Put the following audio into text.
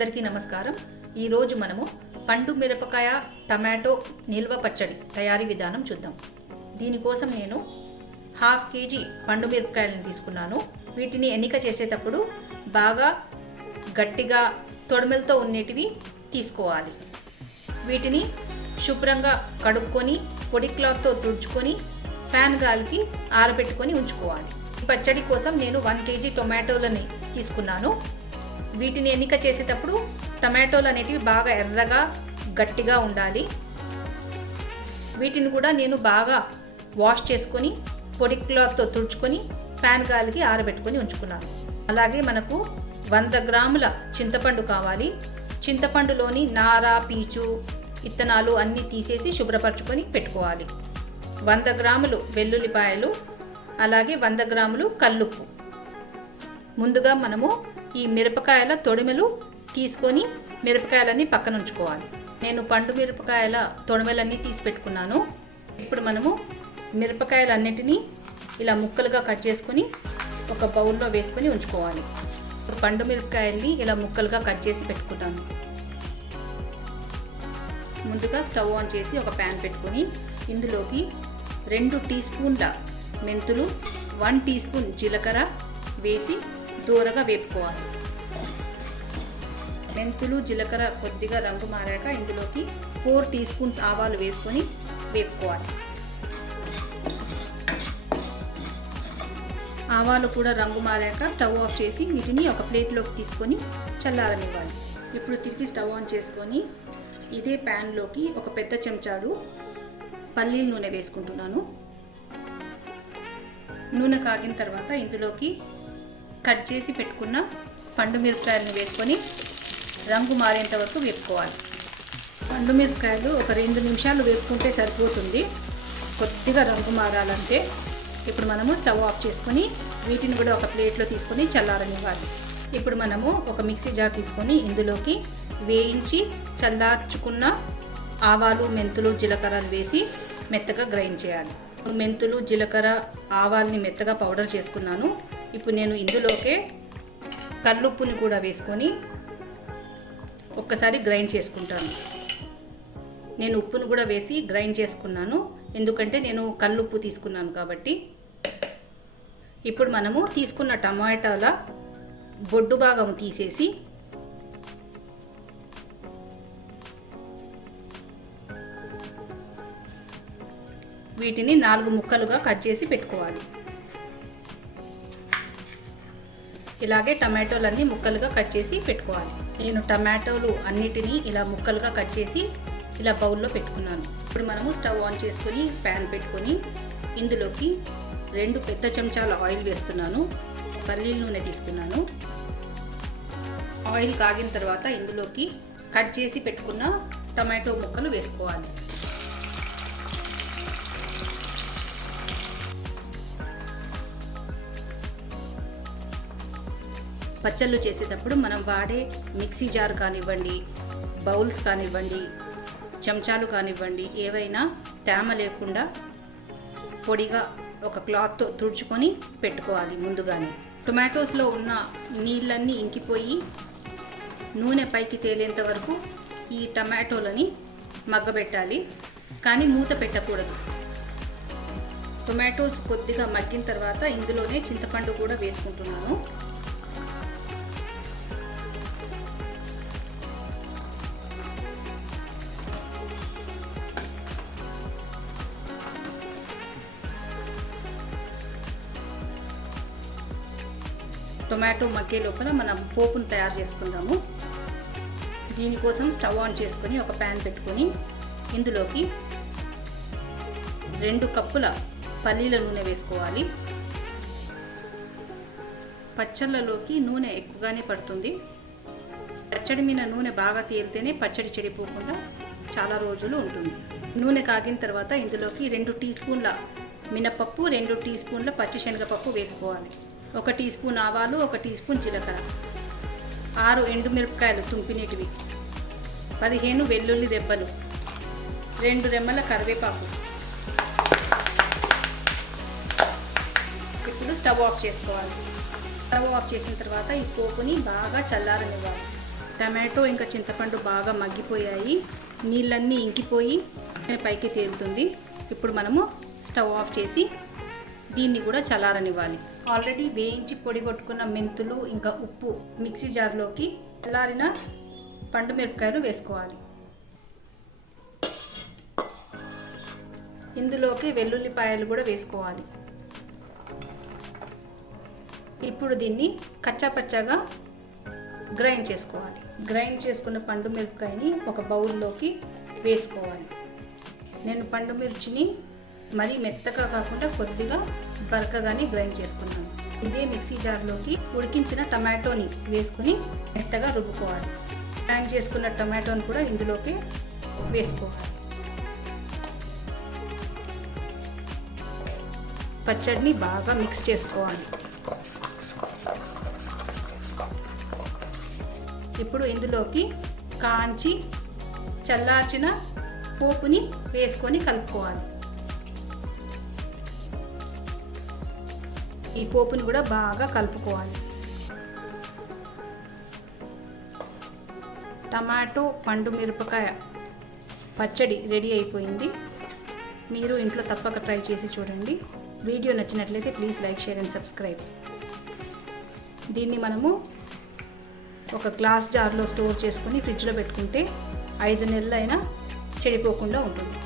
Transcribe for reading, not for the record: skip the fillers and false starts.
అందరికీ నమస్కారం. ఈరోజు మనము పండు మిరపకాయ టమాటో నిల్వ పచ్చడి తయారీ విధానం చూద్దాం. దీనికోసం నేను 1/2 kg పండు మిరపకాయలను తీసుకున్నాను. వీటిని ఎన్నిక చేసేటప్పుడు బాగా గట్టిగా తొడిమెలతో ఉండేటివి తీసుకోవాలి. వీటిని శుభ్రంగా కడుక్కొని పొడి క్లాత్తో తుడుచుకొని ఫ్యాన్ గాలికి ఆరబెట్టుకొని ఉంచుకోవాలి. ఈ పచ్చడి కోసం నేను 1 kg టొమాటోలని తీసుకున్నాను. వీటిని ఎన్నిక చేసేటప్పుడు టమాటోలు అనేటివి బాగా ఎర్రగా గట్టిగా ఉండాలి. వీటిని కూడా నేను బాగా వాష్ చేసుకొని పొడి క్లాత్తో తుడుచుకొని ఫ్యాన్ గాలికి ఆరబెట్టుకొని ఉంచుకున్నాను. అలాగే మనకు 100 గ్రాముల చింతపండు కావాలి. చింతపండులోని నార, పీచు, ఇత్తనాలు అన్నీ తీసేసి శుభ్రపరచుకొని పెట్టుకోవాలి. 100 గ్రాములు వెల్లుల్లిపాయలు, అలాగే 100 గ్రాములు కల్లుప్పు. ముందుగా మనము ఈ మిరపకాయల తొడిమెలు తీసుకొని మిరపకాయలన్నీ పక్కన ఉంచుకోవాలి. నేను పండు మిరపకాయల తొడిమెలన్నీ తీసి పెట్టుకున్నాను. ఇప్పుడు మనము మిరపకాయలన్నిటినీ ఇలా ముక్కలుగా కట్ చేసుకొని ఒక బౌల్లో వేసుకొని ఉంచుకోవాలి. పండు మిరపకాయల్ని ఇలా ముక్కలుగా కట్ చేసి పెట్టుకున్నాను. ముందుగా స్టవ్ ఆన్ చేసి ఒక ప్యాన్ పెట్టుకొని ఇందులోకి 2 టీ స్పూన్ల మెంతులు, 1 టీ స్పూన్ జీలకర్ర వేసి దూరగా వేపుకోవాలి. మెంతులు, జీలకర్ర కొద్దిగా రంగు మారాక ఇందులోకి 4 టీ స్పూన్స్ ఆవాలు వేసుకొని వేపుకోవాలి. ఆవాలు కూడా రంగు మారాక స్టవ్ ఆఫ్ చేసి వీటిని ఒక ప్లేట్లోకి తీసుకొని చల్లారనివ్వాలి. ఇప్పుడు తిరిగి స్టవ్ ఆన్ చేసుకొని ఇదే ప్యాన్లోకి ఒక పెద్ద చెంచాడు పల్లీల నూనె వేసుకుంటున్నాను. నూనె కాగిన తర్వాత ఇందులోకి కట్ చేసి పెట్టుకున్న పండు మిరపకాయలను వేసుకొని రంగు మారేంత వరకు వేపుకోవాలి. పండు మిరపకాయలు ఒక 2 నిమిషాలు వేపుకుంటే సరిపోతుంది, కొద్దిగా రంగు మారాలంటే. ఇప్పుడు మనము స్టవ్ ఆఫ్ చేసుకొని వీటిని కూడా ఒక ప్లేట్లో తీసుకొని చల్లారనివ్వాలి. ఇప్పుడు మనము ఒక మిక్సీ జార్ తీసుకొని ఇందులోకి వేయించి చల్లార్చుకున్న ఆవాలు, మెంతులు, జీలకర్రలు వేసి మెత్తగా గ్రైండ్ చేయాలి. మెంతులు, జీలకర్ర, ఆవాల్ని మెత్తగా పౌడర్ చేసుకున్నాను. ఇప్పుడు నేను ఇందులోకే కల్లుప్పుని కూడా వేసుకొని ఒక్కసారి గ్రైండ్ చేసుకుంటాను. నేను ఉప్పును కూడా వేసి గ్రైండ్ చేసుకున్నాను, ఎందుకంటే నేను కల్లుప్పు తీసుకున్నాను కాబట్టి. ఇప్పుడు మనము తీసుకున్న టమాటాల బొడ్డు భాగం తీసేసి వీటిని 4 ముక్కలుగా కట్ చేసి పెట్టుకోవాలి. ఇలాగే టమాటోలన్నీ ముక్కలుగా కట్ చేసి పెట్టుకోవాలి. నేను టమాటోలు అన్నిటినీ ఇలా ముక్కలుగా కట్ చేసి ఇలా బౌల్లో పెట్టుకున్నాను. ఇప్పుడు మనము స్టవ్ ఆన్ చేసుకొని ప్యాన్ పెట్టుకొని ఇందులోకి 2 పెద్ద చెంచాల ఆయిల్ వేస్తున్నాను. పల్లీల నూనె తీసుకున్నాను. ఆయిల్ కాగిన తర్వాత ఇందులోకి కట్ చేసి పెట్టుకున్న టమాటో ముక్కలు వేసుకోవాలి. పచ్చళ్ళు చేసేటప్పుడు మనం వాడే మిక్సీ జార్ కానివ్వండి, బౌల్స్ కానివ్వండి, చెంచాలు కానివ్వండి, ఏవైనా తేమ లేకుండా పొడిగా ఒక క్లాత్తో తుడుచుకొని పెట్టుకోవాలి ముందుగానే. టొమాటోస్లో ఉన్న నీళ్ళన్నీ ఇంకిపోయి నూనె పైకి తేలేంత వరకు ఈ టమాటోలని మగ్గబెట్టాలి, కానీ మూత పెట్టకూడదు. టొమాటోస్ కొద్దిగా మగ్గిన తర్వాత ఇందులోనే చింతపండు కూడా వేసుకుంటున్నాను. టొమాటో మగ్గే లోపల మనం పోపును తయారు చేసుకుందాము. దీనికోసం స్టవ్ ఆన్ చేసుకొని ఒక ప్యాన్ పెట్టుకొని ఇందులోకి 2 కప్పుల పల్లీల నూనె వేసుకోవాలి. పచ్చళ్ళలోకి నూనె ఎక్కువగానే పడుతుంది. పచ్చడి మీద నూనె బాగా తేలితేనే పచ్చడి చెడిపోకుండా చాలా రోజులు ఉంటుంది. నూనె కాగిన తర్వాత ఇందులోకి 2 టీ స్పూన్ల మినపప్పు, 2 టీ స్పూన్ల పచ్చిశనగపప్పు వేసుకోవాలి. 1 టీ స్పూన్ ఆవాలు, 1 టీ స్పూన్ జీలకర్ర, 6 ఎండుమిరపకాయలు తుంపినటివి, 15 వెల్లుల్లి రెబ్బలు, 2 రెమ్మల కరివేపాకు. ఇప్పుడు స్టవ్ ఆఫ్ చేసుకోవాలి. స్టవ్ ఆఫ్ చేసిన తర్వాత ఈ పోపుని బాగా చల్లారనివ్వాలి. టమాటో ఇంకా చింతపండు బాగా మగ్గిపోయాయి, నీళ్ళన్నీ ఇంకిపోయి పైకి తేలుతుంది. ఇప్పుడు మనము స్టవ్ ఆఫ్ చేసి దీన్ని కూడా చల్లారనివ్వాలి. ఆల్రెడీ వేయించి పొడి కొట్టుకున్న మెంతులు ఇంకా ఉప్పు మిక్సీ జార్లోకి చల్లారిన పండు మిరపకాయలు వేసుకోవాలి. ఇందులోకి వెల్లుల్లిపాయలు కూడా వేసుకోవాలి. ఇప్పుడు దీన్ని కచ్చాపచ్చాగా గ్రైండ్ చేసుకోవాలి. గ్రైండ్ చేసుకున్న పండు మిరపకాయని ఒక బౌల్లోకి వేసుకోవాలి. నేను పండు మిర్చిని మరీ మెత్తగా కాకుండా కొద్దిగా బరకగానే గ్రైండ్ చేసుకున్నాను. ఇదే మిక్సీ జార్లోకి ఉడికించిన టమాటోని వేసుకుని మెత్తగా రుబ్బుకోవాలి. గ్రైండ్ చేసుకున్న టమాటోని కూడా ఇందులోకి వేసుకోవాలి. పచ్చడిని బాగా మిక్స్ చేసుకోవాలి. ఇప్పుడు ఇందులోకి కాంచి చల్లార్చిన పోపుని వేసుకొని కలుపుకోవాలి. ఈ పోపుని కూడా బాగా కలుపుకోవాలి. టమాటో పండు మిరపకాయ పచ్చడి రెడీ అయిపోయింది. మీరు ఇంట్లో తప్పక ట్రై చేసి చూడండి. వీడియో నచ్చినట్లయితే please like, share and subscribe. దీన్ని మనము ఒక గ్లాస్ జార్లో స్టోర్ చేసుకొని ఫ్రిడ్జ్లో పెట్టుకుంటే 5 నెలలైనా చెడిపోకుండా ఉంటుంది.